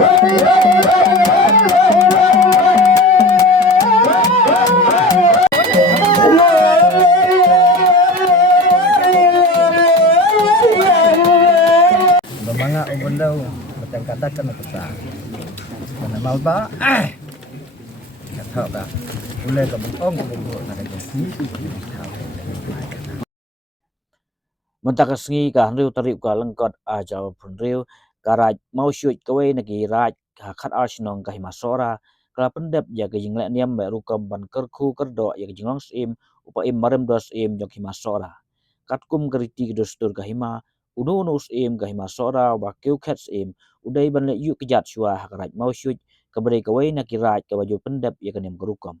Mga ubundaw macam katakan na kita. Kana mau ba? Kata ba. Ulay ka butong bugo na kanya. Mentakasngi ka hanriu tarip ka lengkot a jawa punriu karaj Mawshuit kawai nagi raj khat arsenong ka Hima Sohra kala Pyndep ya ke jinglek Niam ba rukam ban kerku kerdo ya ke jinglong Syiem upa im marem dos Syiem jong Hima Sohra katkum geriti kedostur ka Hima unu Syiem ka Hima Sohra wa keu khat Syiem udai ban le yu kejat shua hak raj Mawshuit kabere kawai nagi raj ka baju Pyndep ya ke Niam kerukam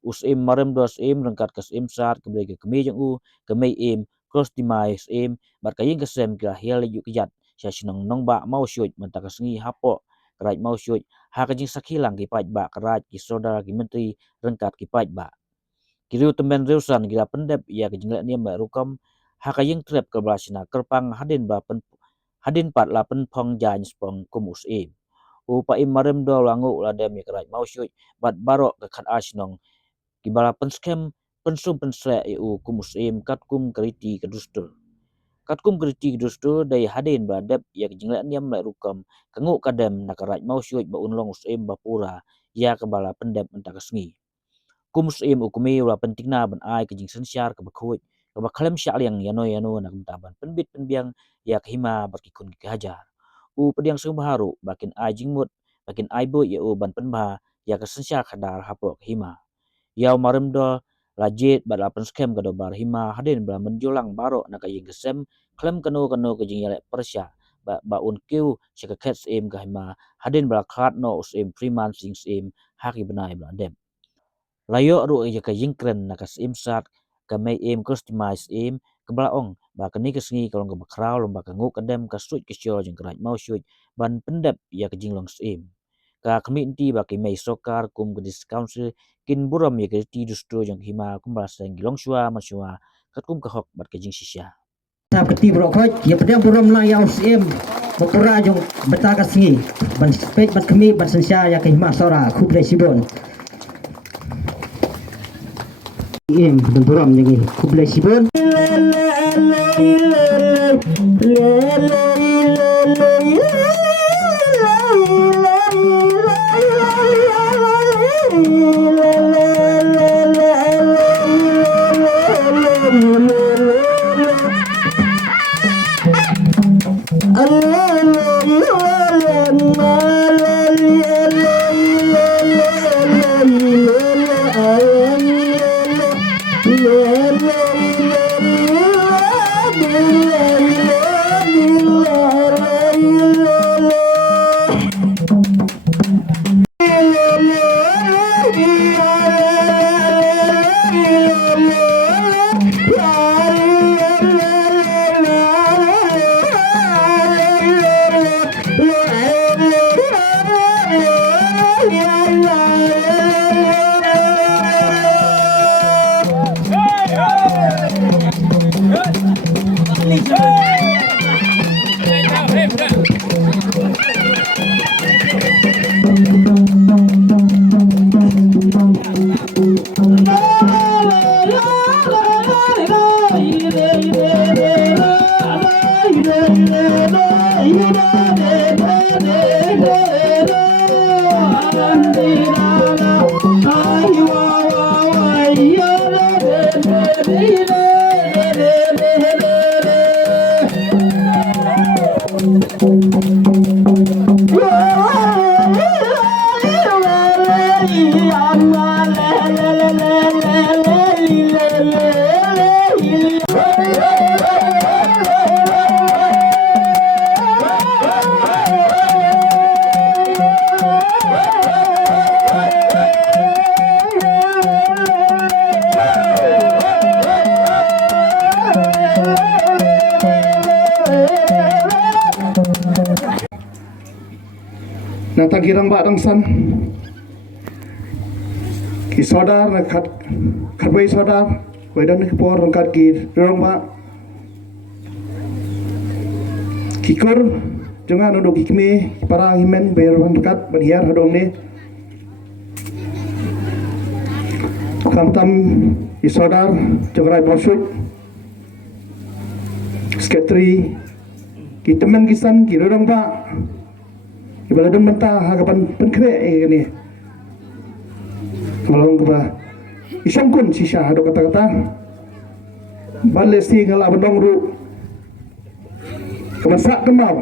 Syiem marem dos Syiem rengkat ke Syiem Shad kabere ke kemi jong kemi im cross dimai Syiem bar kaying kesem kira hial yu kejat sia sinong nong ba Mawshuit mentakasngi hapo keraj Mawshuit ha kajing sakhilang ki paj ba keraj ki saudara ki menteri rengkat ki paj ba kiriu temben reusan gila Pyndep ya ke jinglek Niam ba rukam ha kajing trep ke belasina kerpang hadin ba pen hadin pat la pen phong jan spong kum Syiem upa im marem do langu la dem ya keraj Mawshuit bat barok ke khat asnong ki bala Pynskhem pensum pensle eu kum Syiem kat kum kriti kedustur katkum kriti kedustur dai hadin bladep ya jinglek Niam la rukam kenguk kadem nakaraj Mawshuit ba unlong Syiem ba pura ya ke bala Pyndep mentakasngi kum Syiem ukumi ula pentingna ban ai ke jing sensyar ke bakhuit ke baklem syaliang yano nak mentaban penbit penbiang ya ke Hima berkikun ke hajar pediang sung baharu bakin ai jingmut bakin ai bu ya ban penba ya ke sensyar khadar hapo ke Hima yau marem do lajit bat la Pynskhem kado bar Hima hadin bala menjulang baro nak kaying kesem klem kano ke jing yalek persya ba un kiu sekeket Syiem ka Hima hadin bala khat no Syiem priman sing Syiem haki benai bala dem layo ru ya ka jingkren nak Syiem Shad ka mai im kustimai Syiem ke bala ong ba keni kesngi kalong ke bakrau lomba ka nguk kadem ka suit ke syo jing keraj Mawshuit ban Pyndep ya ke jinglong Syiem ka kemiti ba ki mai sokar kum ke council kin buram ya ke ti dustru jong Hima kumbal seng gilong shua masua katkum ka hok bat ke jing sisya Tap keti bro khoj ya pedang buram la ya Syiem bapura jong betakas ngi ban spek bat kemi bat sensya ya ke Hima Sohra kuble sibon Syiem buram ngi kuble sibon Natagirang barang san ki sodar na khatbai sodar wedan ki por rangkat ki rong ba kikur jangan untuk ikmi para himen berwan dekat berhiar hadong ni kamtam isodar jengrai Mawshuit sekretari kita men kisan kira orang pak kibala dem mentah hagapan penkre ni kalau kita isongkun sisa hadok kata-kata balesi ngala bandong ru kemasak kemau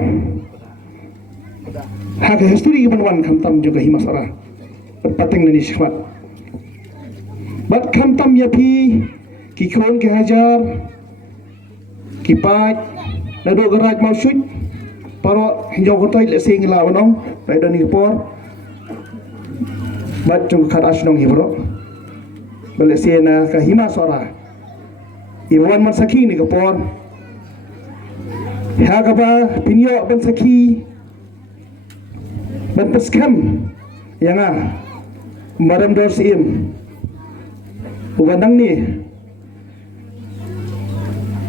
haga history kebenaran kamtam juga Hima Sohra berpating dari syahwat bat kamtam ya pi kikon ke hajar kipat nado garaj Mawshuit paro hinjau kotoi le sing la onong pai doni por bat chung kharas nong hibro bale sena ka Hima Sohra iwan man saki ni ke por haga ba pinyo ban saki ban Pynskhem yang maram dor Syiem ugandang ni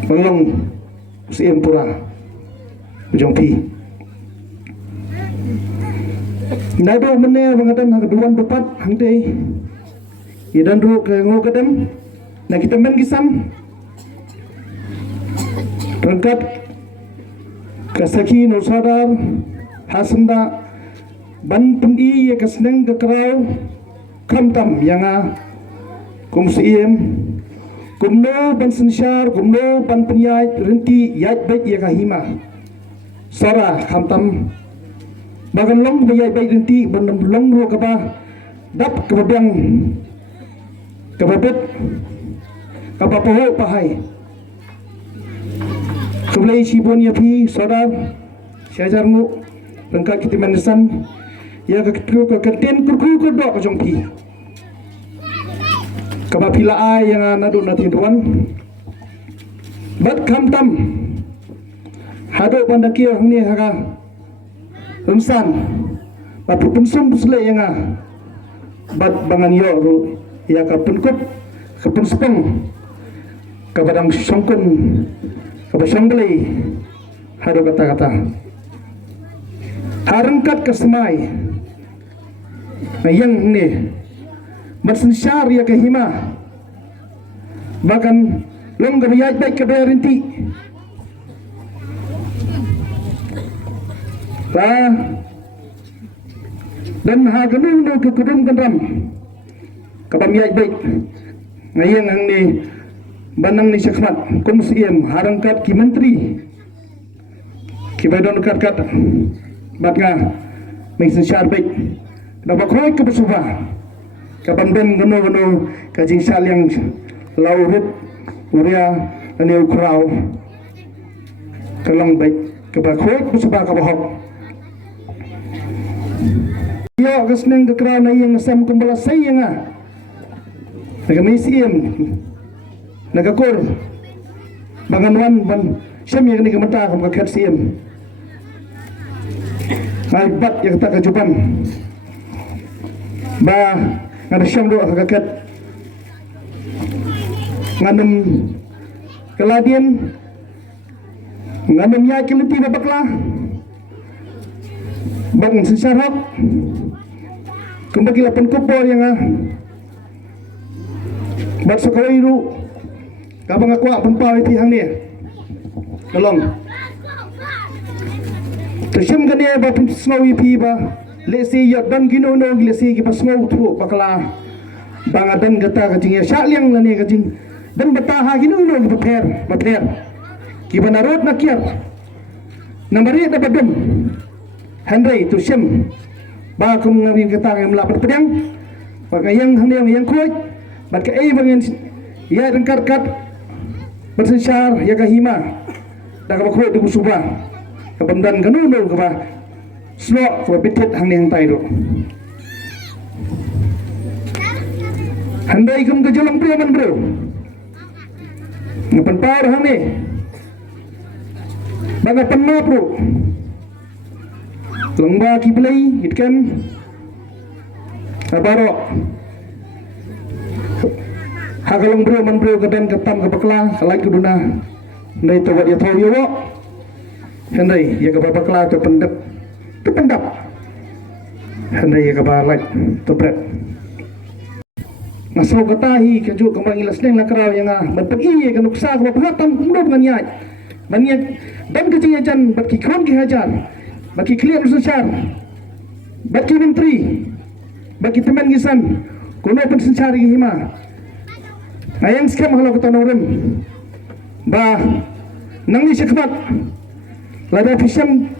Menglong Syiem pura ujung pi nado mene bangatan hang duan bepat hang dei idan ru ke ngo kadam na kita men kisam rangkat kasaki no sadar hasanda ban pendi ya kasneng ke kerau kamtam yang kum Syiem kumno ban sensyar kumno ban penyai renti yat baik ya Hima Sohra kamtam bagan long bayai baik renti ban long ro kapa dap kebang kebabet kapa poho pahai keblai sibon ya pi Sohra syajarmu rengkat kita menesan ya ke keten kurku kodok jong pi kapa pila ai yang nadu nanti tuan bat kamtam hado bandakio ni haga rumsan bat Pynskhem busle yang bat bangan yo ya ka Pynkup ka Pynskhem ka badang songkun ka basanglei hado kata-kata harangkat ke semai yang ni bersensyar ya ke Hima bahkan long gariat baik ke renti dan haganu no ke kudum kendram kabamiat baik ngayang ang ni banang ni syakmat kum Syiem harangkat ki menteri ki baidon kat batga may sensyar baik dapat kroy ke besuba kabanden gano kajing sal yang lauhut uria ane ukraw kalong baik kabakroy besuba kabahok yo gasneng kekraw na yang nasam kumbala sayang nagamay Syiem nagakur banganwan ban Syiem yang ni kamata kam kakat Syiem albat yang tak kejupan ba ngada Syiem do kakat nganum keladian nganum ya kiliti babakla bang sesarap kembali lapan kupor yang bat sekolah itu kabang aku pempau itu hang dia tolong tersyam kan dia ba Pynskhem pi ba lesi yat dan gino no lesi ki pasngau tu bakala bangadan gata kajing ya syaliang na ni kajing dan betaha gino no baper ki banarot nakiat nambari da badum handai tu Syiem ba kum ngari kata ngam la pedang bagayang hang yang kuat bat ka ai bangen ya rengkat kat bersensyar ya ka Hima da ka kuat di suba ka bandan kanu no ka ba slok ko bitit hang yang tai ro handai kum ke jalan priaman bro ngapan par hang ni baga penna bro lengba kiblai itkan abaro hagalong bro man bro kadan katam kapakla kalai kuduna ndai to dia tau yo Henry ya ka bakla to Pyndep to Pyndep Henry ya ka ba like to prep masau katahi ka ju kembang ilas neng lakraw yang man pagi ka nuksa ka pahatam kumdo dengan banyak dan kecingajan bagi kron ki hajar bagi clear susar bagi menteri bagi teman gisan kuno pun sencari Hima ayang skam halau kata norem ba nang ni sekmat lada Pyskhem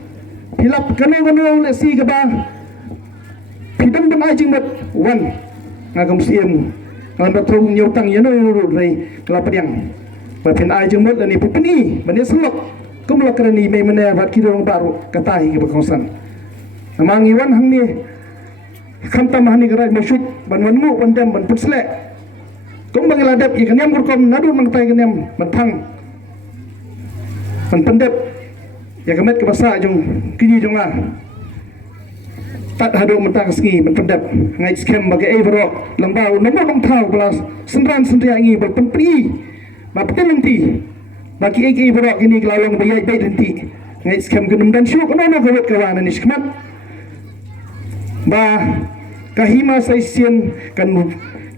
hilap kano lesi ke ba pidang ban ajing mat wan ngagam Syiem ngam terung nyutang yano rei kelapa yang bapin ajing mat ni pipini bani selok kumla kerani mai mana bat kidong baru katahi ke bakongsan amang iwan hang ni khamta mahani gerai Mawshuit ban wanmu bandam ban putsle kum bang ladap ikan Niam kurkom nadu mang tai Niam ban thang ban Pyndep ya kemet ke basa jong kini jong lah tak hadu mentang sengi ban Pyndep ngai Pynskhem bagi bro lambau nombor long thau belas sendran sendria ngi ban penpri ba peten nanti bagi bro kini kelalong bayai bai nanti ngai Pynskhem genum dan syuk nono kawet kawan ni skmat ba kahima Syiem kan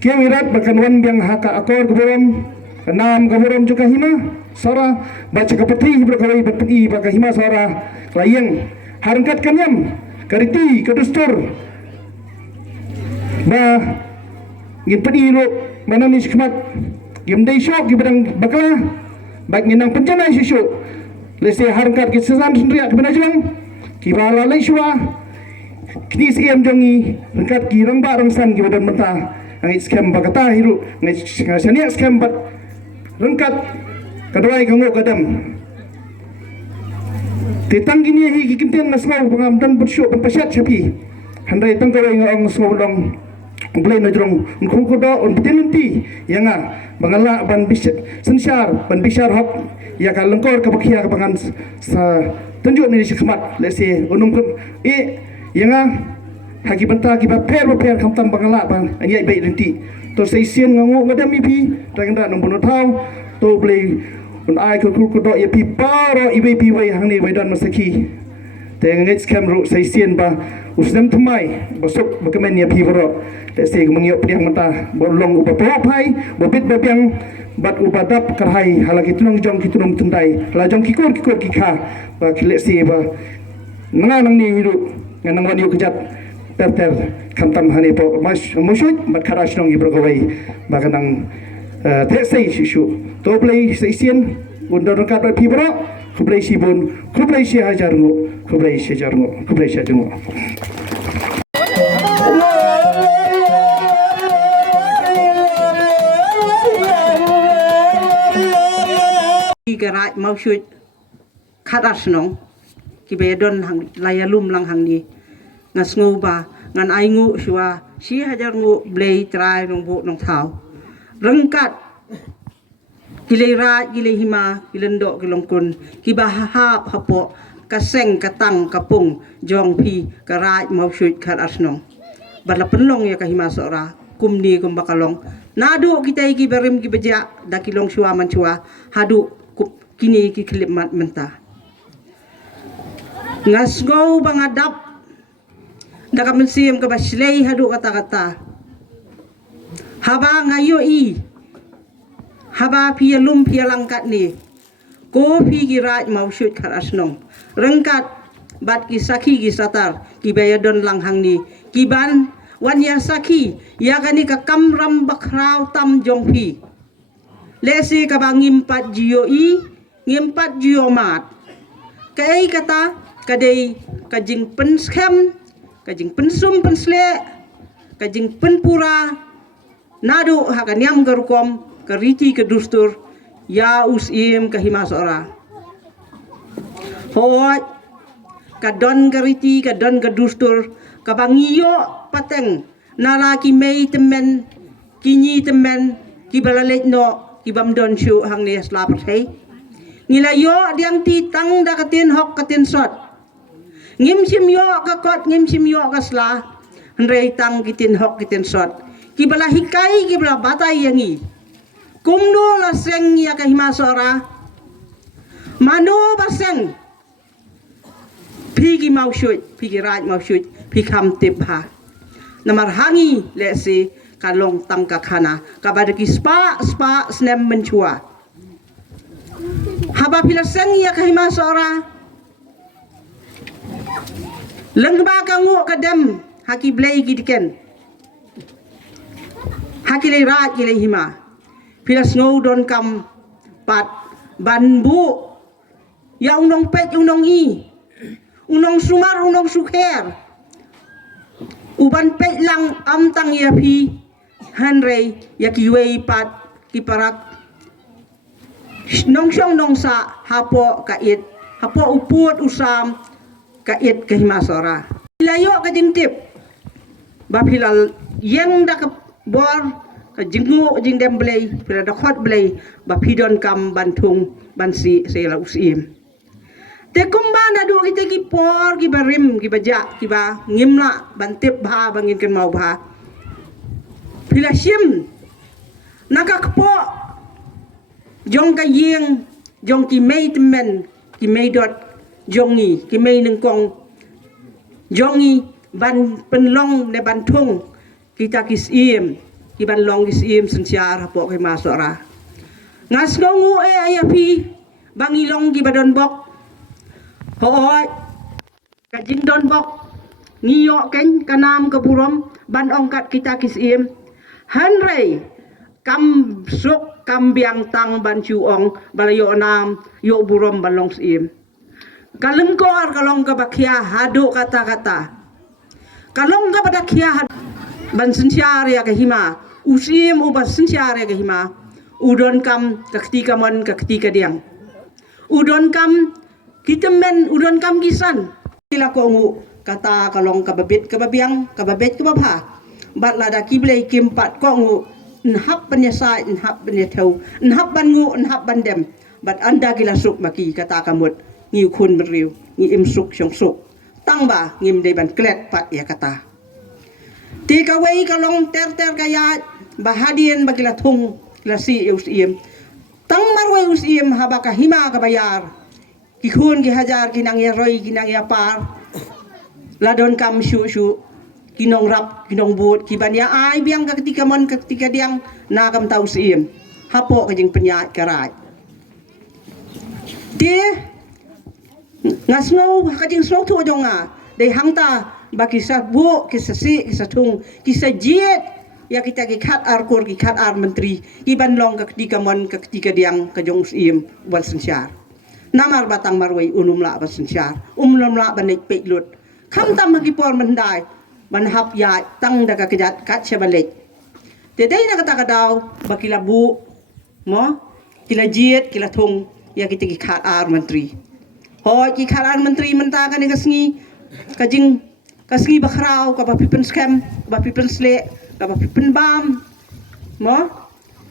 kiawirat bahkan wan biang haka akor keburam enam keburam juga Hima Sohra baca kepeti berkali berpeti baka Hima Sohra layang harangkat Niam kariti kedustur ba ngin pedi lo mana ni skmat gim dai syok gibang bakla bak nginang penjana syuk lesi harangkat ki sesan sendria kebena jang kibala lai syua kini Syiem jongi rangkat ki rangba rangsan ki badan mata ngai Pynskhem bakata hiru ngai sania Pynskhem bat rangkat kadwai kango kadam titang gini hi kinten nasmau pangam dan bersyuk berpasyat sapi handai tangkawai ngong smolong blai najrong khung khodo on bitinti yanga bangala ban bis sensar ban bisar hok ya ka lengkor ka bakhia ka bangan sa tunjuk ni sikmat lesi unum yanga hagi banta ki ba per khamtam bangala bang anyai bai renti to Syiem ngango ngadam ipi tangda nombor thau to blai un ai ko do ya pi paro ibe pi wai hang ni wai dan masaki teng ngai Pynskhem ru Syiem ba usdam thamai basuk bakamen ya pi bro lesi mengiop priang mata bolong upa pai bobit babiang bat ubadap karhai halaki tunong jong kitunong tundai la jong kikor kikha ba lesi ba nang ni hidu nang wan yu kejat ter khamtam hani po Mawshuit bat kharash nong ibrogawai bakanang tesai shishu to play Syiem undor kat pi bro kublai sibun kublai si hajarngo kublai si jarngo kublai si jarngo gerak Mawshuit kharash nong ki bedon hang layalum lang hang ni ngasngu ba ngan aingu shwa si hajar ngu blei trai nong bo nong thau rengkat kilei ra kilei Hima kilendok kilongkun ki ba ha hapo kaseng katang kapung jong pi karai Mawshuit kharash nong bala penlong ya ka Hima Sohra kumni kum bakalong nadu kita ki berim ki beja dakilong shwa man shwa hadu kini ki klip mat mentah ngasgau bangadap dakamen Syiem ke baslei hadu kata-kata haba ngayo haba pia lum pia langkat ni ko pi girat Mawshuit kharash nong rengkat bat ki saki ki satar ki bayadon langhang ni ki ban wan ya saki ya kani ka kamram bakrau tam jong pi lesi ka bangimpat jio ngimpat jio mat kai kata kadai kajing Pynskhem kajing pensum pensle kajing penpura nadu haka Niam garukom kariti kedustur ya Syiem ka Hima Sohra hoi kadon kariti kadon kedustur kabangiyo pateng nalaki mei temen kinyi temen kibalalek no kibamdon syu hang ni slapat hei ngilayo diang titang da katin hok katin sot ngim sim yo ka kot ngim sim yo ka sla ndrei tang kitin hok kitin sot kibala hikai kibala batai yangi kumdo la seng ya ka Hima Sohra mano baseng Pigi Mawshuit, Pigi Raj Mawshuit, Pikam Tibha. Namar hangi lesi kalong tangka kana kabadaki spa snem mencua. Haba pila sengi ya kahima Sohra. Lengba kangu kadam haki blai gidiken. Haki lei Raj ki lei Hima. Pila snow don kam pat banbu ya unong pet unong i. Unong sumar unong sukher. Uban pet lang amtang ya pi hanrei ya kiwei pat kiparak nong syong nong sa hapo kait hapo uput usam kait kahima Sohra. Layo ka jingtip ba pilal yang da ka bor ka jingu jing dem blai pila da khot blai ba pidon kam bantung bansi sela usim. Te kumbana du kita ki por ki barim ki baja ki ba ngimla bantip bha bangin ken mau bha. Pila Syiem nakakpo jong ka yeng jong ki mei temen ki mei dot jongi ki mei neng kong jongi ban penlong ne ban thung kita ki Syiem ki ban long ki Syiem sensiar hapo ke ma Sohra ngas ngongu ayapi bangilong ki badon bok hooi ka jing don bok ngiyo ken kanam ka burom ban ongkat kita ki Syiem hanrei kam suk kam biang tang ban chuong balayo nam yo burom balong Syiem kalengkor kalong ka bakia hado kata-kata kalong ka badakia ban sensiar ya ke Hima Syiem ubas sensiar ya ke Hima udon kam ketika mon ketika diang udon kam kita men udon kam kisan sila ko ngu kata kalong ka babit ka babiang ka babet ka babha bat lada kiblei kimpat ko ngu nhap ban ya sai nhap ban ya thau nhap ban ngu nhap ban dem bat anda gila suk maki kata kamut ngi khun beriu ngi im suk syong suk tang ba ngim dei ban klet pat ya kata ti ka wei kalong ter kaya bahadien bagila thung la si Syiem tang marwei Syiem haba ka Hima ka bayar ki khun ki hajar ki nang ya roi ki nang ya par ladon kam shu kinong rap kinong but ki ban ya ai biang ka ketika mon ka ketika diang na kam tau Syiem hapo ka jing penyat karai dia ngasno ka jing sok tu jonga dei hangta baki sa bu ki sa si ki sa tung ki sa jiet ya kita ki khat ar kur ki khat ar menteri ki ban long ka ketika mon ka ketika diang ka jong Syiem wal sensiar namar batang marwei unumla ba sensiar umlumla banik peklut kham tam ki por mandai ban hap ya tang da ka kejat kat chabalek te dei na kata kadaw bakila bu mo kila jiet kila thung ya kita ki khat ar menteri hoi ki khat ar menteri menta ka ni kasngi kajing kasngi bakhrau ka ba Pynskhem ba Pynsle ka ba Pynbam mo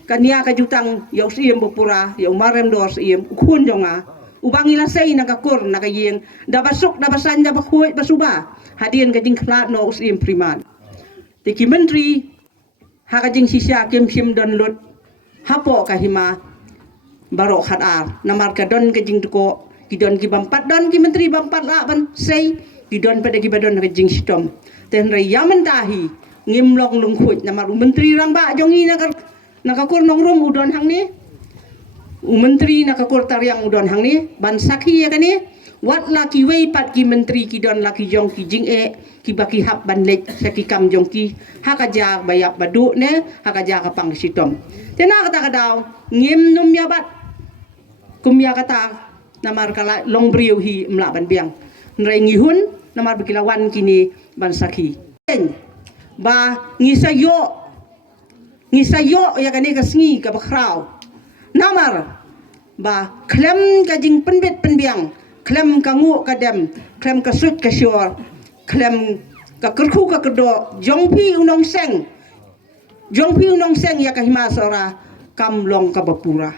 kania ka jutang ya Syiem bopura ya umarem dor Syiem khun jonga ubangila sei nakakur nakayeng da basuk da basan da bakhuit basuba hadien kajing khlat no Syiem priman tiki menteri ha kajing sisya kem Syiem don lut hapo ka Hima baro khat ar namar ka don kajing tuko kidon ki bampat don ki menteri bampat la ban sei kidon pada ki badon kajing sitom ten re yaman dahi ngimlong lungkhut namar menteri rang ba jongi nakakur nong rum udon hang ni menteri nakakur tariang udon hang ni ban sakhi ya kani wat laki wei pat ki menteri ki don laki jong ki jing ki baki hap ban lek saki kam jong ki hakaja bayap badu ne hakaja ka pang sitom tena kata kadaw ngim num ya bat kumya kata namar kala long briu hi mla ban biang nrei ngihun namar bikilawan kini ban sakhi ba ngisayo ya kani kasngi ka bakhrau namar ba klem ka jing penbet penbiang klem ka ngu ka dem klem ka sut ka syur klem ka kerku ka kedo jongpi unong seng ya ka Hima Sohra kam long ka bapura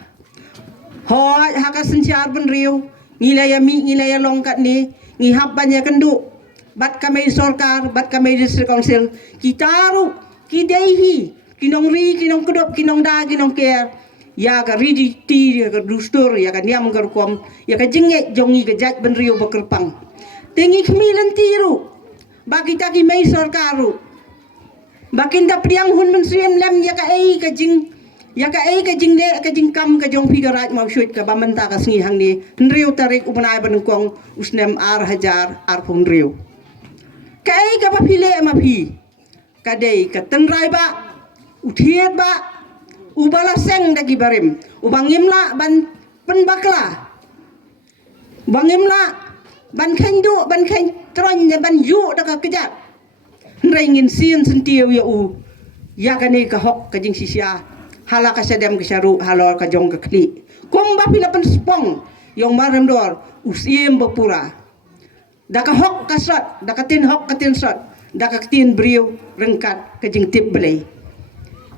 hoi haka sensiar ben riu ngilaya mi ngilaya long kat ni ngihap banyak kendu bat kami sorkar bat kami district council kitaru kidehi kinong ri kinong kedop kinong da kinong care ya ka ridi ti ya ka dustur ya ka niam ka kom ya ka jengek jongi ka jat ben riu bakerpang Tingi kemilan tiru. Bagi taki mai sarkaru. Bakin da priang hun men Syiem lem ya ka ai ka jing le ka jing kam ka jong pigarat Mawshuit ka bamanta ka sngi hang ni. Nriu tarik upanai banungkong usnem ar hajar ar pun riu. Ka ai ka papile ma phi. Ka dei ka tenrai ba. Uthiet ba. Ubala seng dagi barim. Ubangimla ban penbakla. Bangimla ban khen du ban khen tron ban yu da ka kejat. Nrai ngin sin sentiu ya u. Ya kani ka hok ka jing sisia. Hala ka sedem ka syaru halor ka jong ka kli. Kum ba pila pen spong yong marem dor Syiem bapura. Da ka hok ka sot, da ka tin hok ka tin sot, da ka tin briu rengkat ka jing tip belai.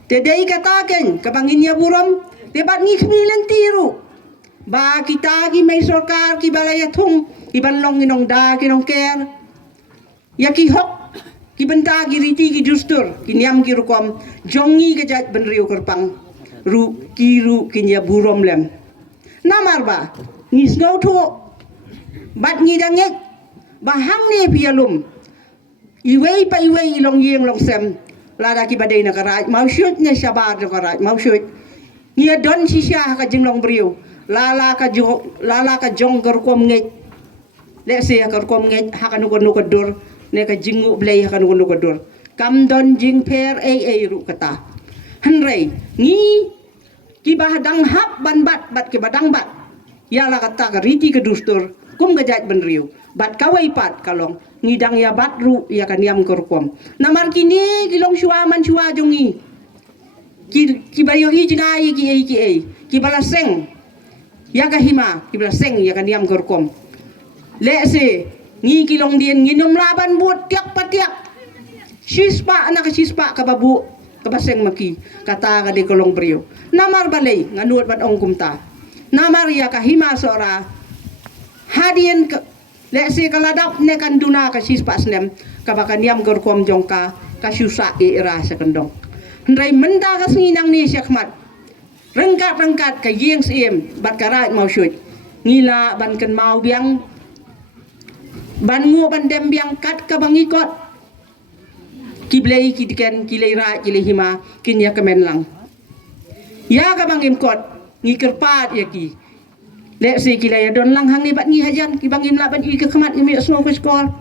Te dei kata ken ka bangin ya buram te bat ngi khmilen tiru. Ba kita gi mai sarkar ki balaya thung ki banlong inong da ki nong ker. Ya ki hok ki benta ki riti ki justur ki niam ki rukom jongi ke jat ben riu kerpang ru ki nya burom lem. Namar ba ni snow tho bat ni dangek ba hang ne pialum. Iwei pa iwei ilong yeng long sem lada ki badai na karaj Mawshuit nya syabar na karaj Mawshuit nia don sisya ka jinglong briu lala ka jong kerkom ngej le se kerkom ngej hakan ko dur ne ka jingu blai hakan ko dur kam don jing per ai ru kata hanrei ni ki bahadang hap ban bat ke badang bat ya la kata ka riti ke dustur kum gajat ben riu bat kawai pat kalong ngidang ya bat ru ya kan yam kerkom namar kini kilong shua man shua jongi ki bayo i jingai ki balaseng ya ka Hima ki balaseng ya kan yam kerkom le se ngi kilong dien nginum laban buat tiak patiak sispa anak sispa ka babu ka baseng maki kata ka di kolong brio namar balai nganuot bat ong kumta namar ya ka Hima Sohra hadien ke le se kaladap ne kan duna ka sispa snem ka bakan yam kerkom jongka ka susa era sekendong ndrai menda ka singinang ni syakmat rengkat ka yeng Syiem bat karat Mawshuit ngila ban kan mau biang ban ngu ban dem biang kat ka bangikot kiblei kidiken kilera kile Hima kinya kemen lang ya ka bangim kot ngi kerpat ya ki le se kilaya don lang hang ni bat ngi hajan ki bangim la ban i ke khamat mi so ko skor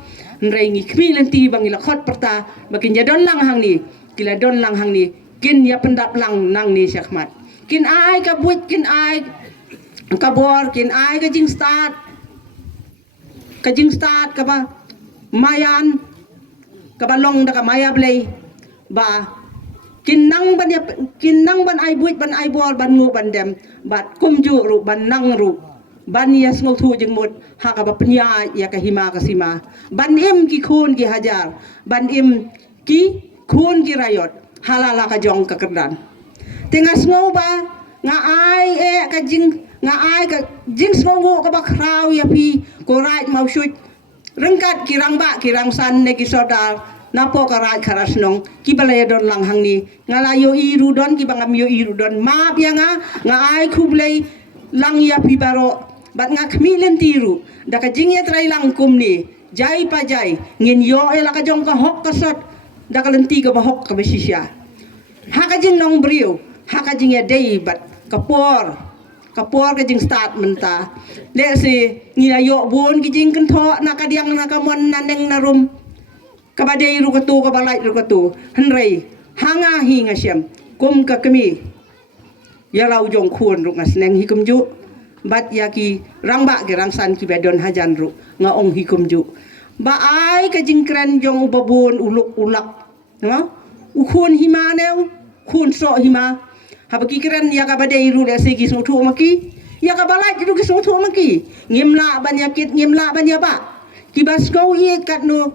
nrei ngi khmi lenti bangila khot perta bakin ja don lang hang ni kila don lang hang ni kin ya pendap lang nang ni syakmat kin ai ka buit kin ai ka bor kin ai ka jing start ka ba mayan ka balong da ka maya blai ba kinang ban ai buit ban ai bor ban ngu ban dem bat kumju ru ban nang ru ban ya smol thu jeng mut ha ka ba pnya ya ka Hima ka sima ban im ki khun ki hajar ban im ki khun ki rayot halala ka jong ka kerdan tengah smol ba nga ai ka jing smol ka ba kraw ya pi ko raj Mawshuit rengkat kirang ba kirang san ne ki sodal napo karat karasnong ki balaya don lang hang ni ngalayo iru don ki bangam yo iru don ma bianga nga ai kublei lang ya pi baro bat nga khmilen tiru da ka jingya trai lang kum ni jai pa jai ngin yo ela ka jong ka hok ka sot da ka lenti ka ba hok ka besisya ha ka jing nong briu ha ka jingya dei bat kapor ka jing start menta le se ngila yo bon ki jing kan tho na ka diang na ka mon naneng narum kabadai rukatu kabalai rukatu hanrei hanga hinga Syiem kum ka kemi ya lau jong khun ruk ngasneng hikum ju bat ya ki rangba ki rangsan ki bedon hajan ru nga ong hikum ju ba ai ka jingkran jong ubabun uluk ulak no ukhun Hima neu khun so Hima habaki kran ya kabadai ru le se ki so thu maki ya kabalai ru ki so thu maki ngimla ban yakit ngimla ban ya ba ki basko ye kat no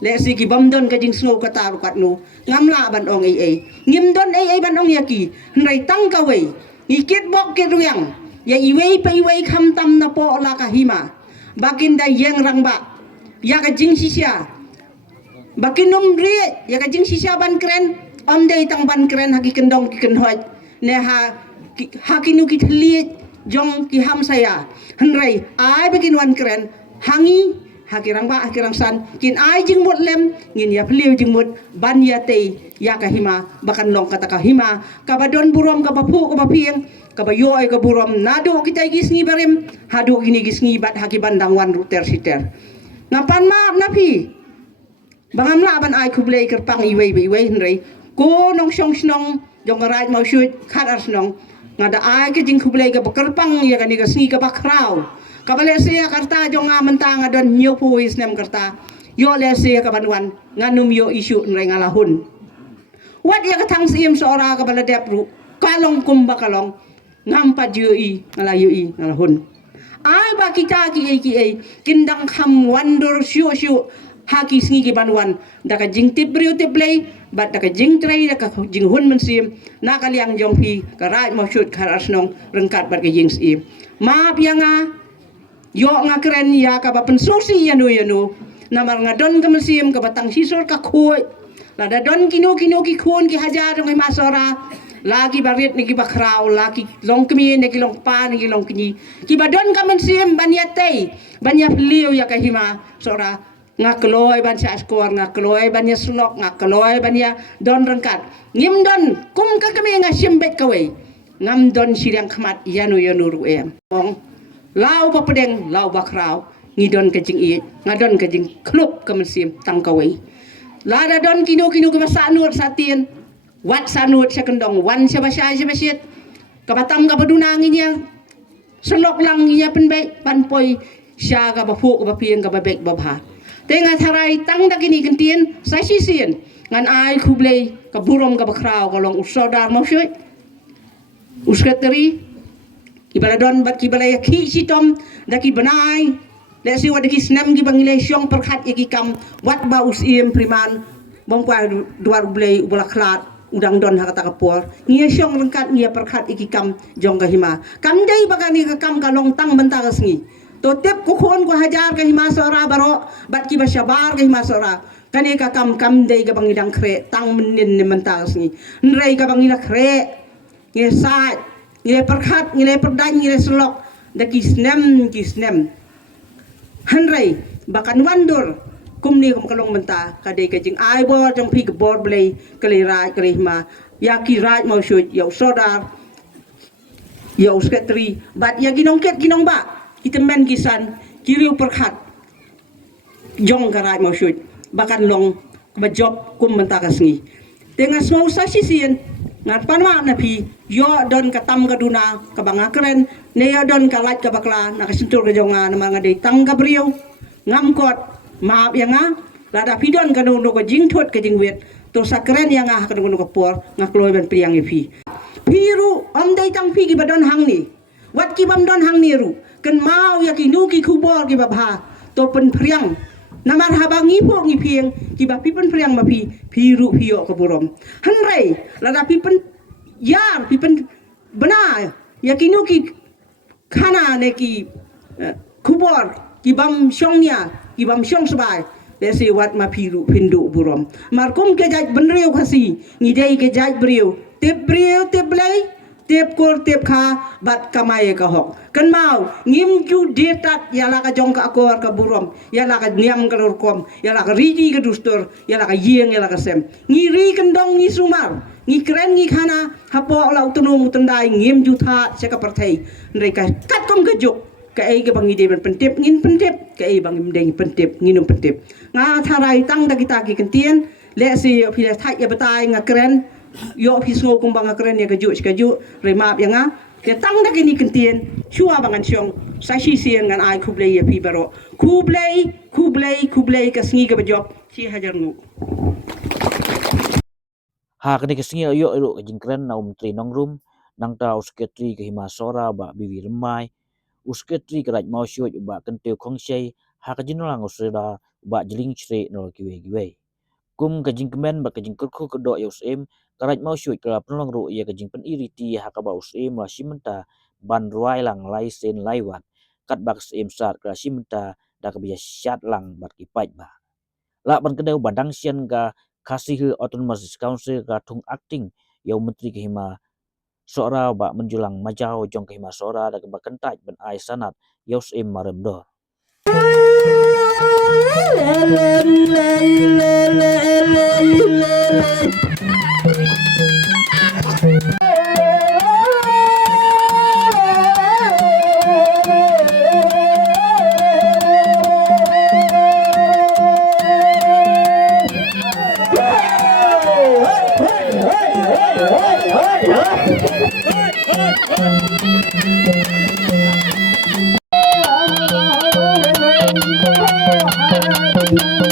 le si ki bamdon ka jing snow ka taru kat no ngamla ban ong ai ngim don ai ban ong yaki nrai tang ka wei ikit bok ke ruyang ya iwei pa iwei kham tam na po la ka Hima bakin da yeng rang ba ya ka jing sisya bakin num ri ya ka jing sisya ban kren om dei tang ban kren haki kendong ki kenhoj ne haki nu ki thli jong ki ham saya hanrai ai bakin wan kren hangi hakirang ba hakirang san kin ai jing mut lem ngin ya phliu jing mut ban ya te ya ka hima bakan long kata ka hima ka badon burom ka bapu ka bapieng ka bayo ai ka burom nado kita gis ngi barem hadu gini gis ngi bat haki bandang wan ruter siter ngapan ma napi bangam la ban ai kublei kerpang iwei iwei hnrei ko nong shong snong jong raj Mawshuit khat ar snong ngada ai ke jing kublei ka kerpang ya ka ni ka sngi ka bakrau kabale sia karta jonga mentang adon nyo puis nem karta yo le sia kabanwan nganum yo isu nreng alahun wat ya katang Syiem Sohra kabale dep ru kalong kumba kalong ngampa jui ngalayui ngalahun ai ba kita ki kindang kham wandur syu syu haki sngi ki banwan daka jing tip briu tip play bat daka jing trai daka jing hun men Syiem na kaliang jong pi ka raj Mawshuit kharasnong rengkat bat ke jing Syiem ma pianga yo nga keren ya ka ba pensusi yanu namar ngadon ka Syiem ka batang sisor ka khoi la da don kino ki khon ki hajar ngai masora lagi barit ni ki bakrau lagi long kemi ni ki long pa ni ki long kini ki badon ka Syiem banyate banya liu ya ka Hima sora ngakloi ban sa skor ngakloi banya slok ngakloi banya don rengkat ngim don kum ka kemi nga simbet kawe ngam don sirang khmat yanu ruem ong lau ba pedeng lau ba krau ngidon ke jing i ngadon ke jing klub ke Syiem tang kawai lada don kino ke sanur satien wat sanut sekendong wan syabasya syabasiet ka batang ka badunang inya selok lang inya penbe panpoi sya ka bafu ka bapieng ka babek babha tenga tharai tang dak ini kentien sasi sien ngan ai kublei ka burom ka bakrau ka long usodar Mawshuit uskateri Ibaladon bat ki balaya ki sitom daki banai le si wad ki snam ki bangile syong perkhat iki kam wat ba Syiem priman bongpa duar blei ubala khlat udang don hakata kapor ngia syong lengkat ngia perkhat iki kam jong ka Hima kam dei bagani ka kam ka long tang benta ka sngi to tep ko khon ko hajar ka Hima Sohra baro bat ki basyabar ka Hima Sohra kani ka kam dei ka bangidang kre tang menin ni menta ka sngi nrei ka bangila kre ngia sa ngile perkhat ngile perdan ngile selok daki snem hanrei bakan wandur kumni kum kalong menta kadai kajing ai bo jong pi bor blei kali raj kali Hima ya ki raj Mawshuit ya sodar ya uskatri bat ya ginong ba kita men kisan kiriu perkhat jong ka raj Mawshuit bakan long ba job kum menta kasngi tenga smau sasi sien ngat panma na pi yo don katam kaduna kabanga keren ne yo don kalat ka bakla na kasentur ka jonga na mga de tang ka briu ngam kot maap yanga lada pidon ka no ko jing thot ka jing wet to sakren yanga ka no ko por ngakloi ban priang pi piru om dei tang pi ki badon hang ni wat ki bam don hang ni ru ken mau ya ki nu ki khubor ki babha to pen priang namar habangi po ngi pieng ki ba pipen priang ma piru pio ka burom hanrei lada pipen yar pipen bana ya ki nu ki khana ne ki khubor ki bam syongnya ki bam syong sabai desi wat ma piru pindu burom mar kum ke jaj benreu khasi ngi dei ke jaj breu tip blai tip kor tip kha bat kamai ka hok kan mau ngim ju detat yala ka jong ka akor ka burom yala ka niam ka kom yala ka ridi ka dustur yala ka yeng yala ka sem ngi ri kendong ngi sumar ngi kren ngi khana hapo la utunung utendai ngim ju tha se ka parthai ndai ka kat kom ka juk ka ai ka bangi de pentip ngin pentip ka ai bangim deng pentip nginum pentip nga tharai tang da kita ki kentien le si phi thai ya batai nga kren yo pisngo kung banga keren ya kaju remap yanga te tang da kini kentien chua bangan syong sashi sien ngan ai kublei ya pi baro kublei ka sngi ka bajok si hajar ngu ha kani kesingi yo ero jingkren na tri nongrum nang ta usketri ke Hima Sohra ba biwi remai usketri ke raj Mawshuit ba kenteu khongshei ha ka jinolang usra ba jling chre no kiwe kum ka jingkemen ba ka jingkurku kedo ya Syiem karaj Mawshuit kala penolong ru ya ka jingpen iriti ha ka ba Syiem la simenta ban Rwai lang lai sen laiwat kat ba Syiem sat kala simenta da ka biya Shad lang bat ki pait ba la ban kedau badang sian ka kasih autonomous council ka thung acting ya menteri ke Hima Sohra ba menjulang majau jong ke Hima Sohra da ka ba kentaj ban ai sanat ya Syiem marem do Hai